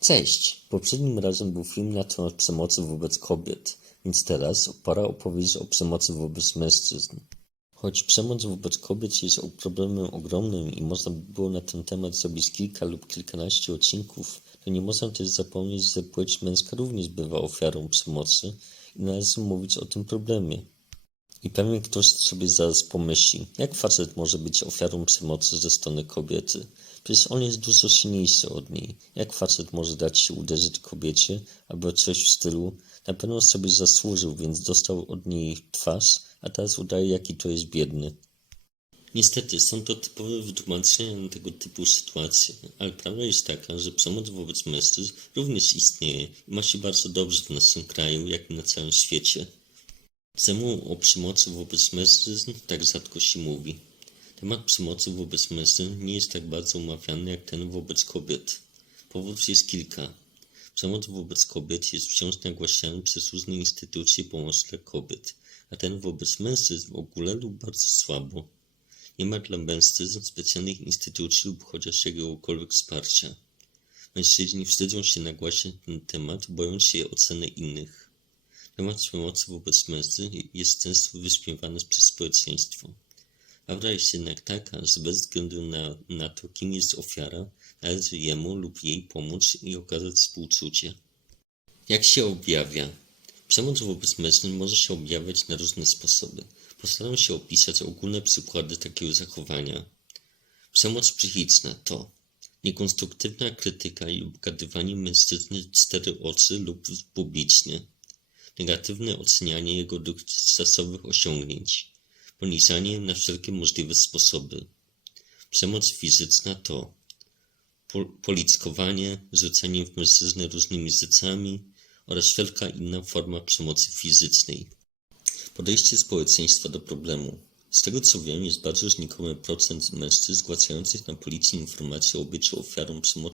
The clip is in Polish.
Cześć! Poprzednim razem był film na temat przemocy wobec kobiet, więc teraz pora opowiedzieć o przemocy wobec mężczyzn. Choć przemoc wobec kobiet jest problemem ogromnym i można by było na ten temat zrobić kilka lub kilkanaście odcinków, to nie można też zapomnieć, że płeć męska również bywa ofiarą przemocy i należy mówić o tym problemie. I pewnie ktoś sobie zaraz pomyśli, jak facet może być ofiarą przemocy ze strony kobiety? Przecież on jest dużo silniejszy od niej. Jak facet może dać się uderzyć kobiecie, albo coś w stylu, na pewno sobie zasłużył, więc dostał od niej twarz, a teraz udaje, jaki to jest biedny. Niestety, są to typowe wytłumaczenia na tego typu sytuacje, ale prawda jest taka, że przemoc wobec mężczyzn również istnieje i ma się bardzo dobrze w naszym kraju, jak i na całym świecie. Czemu o przemocy wobec mężczyzn tak rzadko się mówi? Temat przemocy wobec mężczyzn nie jest tak bardzo omawiany jak ten wobec kobiet. Powodów jest kilka. Przemoc wobec kobiet jest wciąż nagłaśniany przez różne instytucje pomocy dla kobiet, a ten wobec mężczyzn w ogóle lub bardzo słabo. Nie ma dla mężczyzn specjalnych instytucji lub chociaż jakiegokolwiek wsparcia. Mężczyźni wstydzą się nagłaśniać ten temat, bojąc się oceny innych. Temat przemocy wobec mężczyzn jest często wyśmiewany przez społeczeństwo. Prawda jest jednak taka, że bez względu na, na to, kim jest ofiara, należy jemu lub jej pomóc i okazać współczucie. Jak się objawia? Przemoc wobec mężczyzn może się objawiać na różne sposoby. Postaram się opisać ogólne przykłady takiego zachowania. Przemoc psychiczna to niekonstruktywna krytyka i obgadywanie mężczyzny cztery oczy lub publicznie, negatywne ocenianie jego dotychczasowych osiągnięć, poniżanie na wszelkie możliwe sposoby. Przemoc fizyczna to pol polickowanie, rzucanie w mężczyznę różnymi rzeczami oraz wszelka inna forma przemocy fizycznej. Podejście społeczeństwa do problemu. Z tego co wiem, jest bardzo znikomy procent mężczyzn zgłaszających na policję informacje o byciu ofiarą przemocy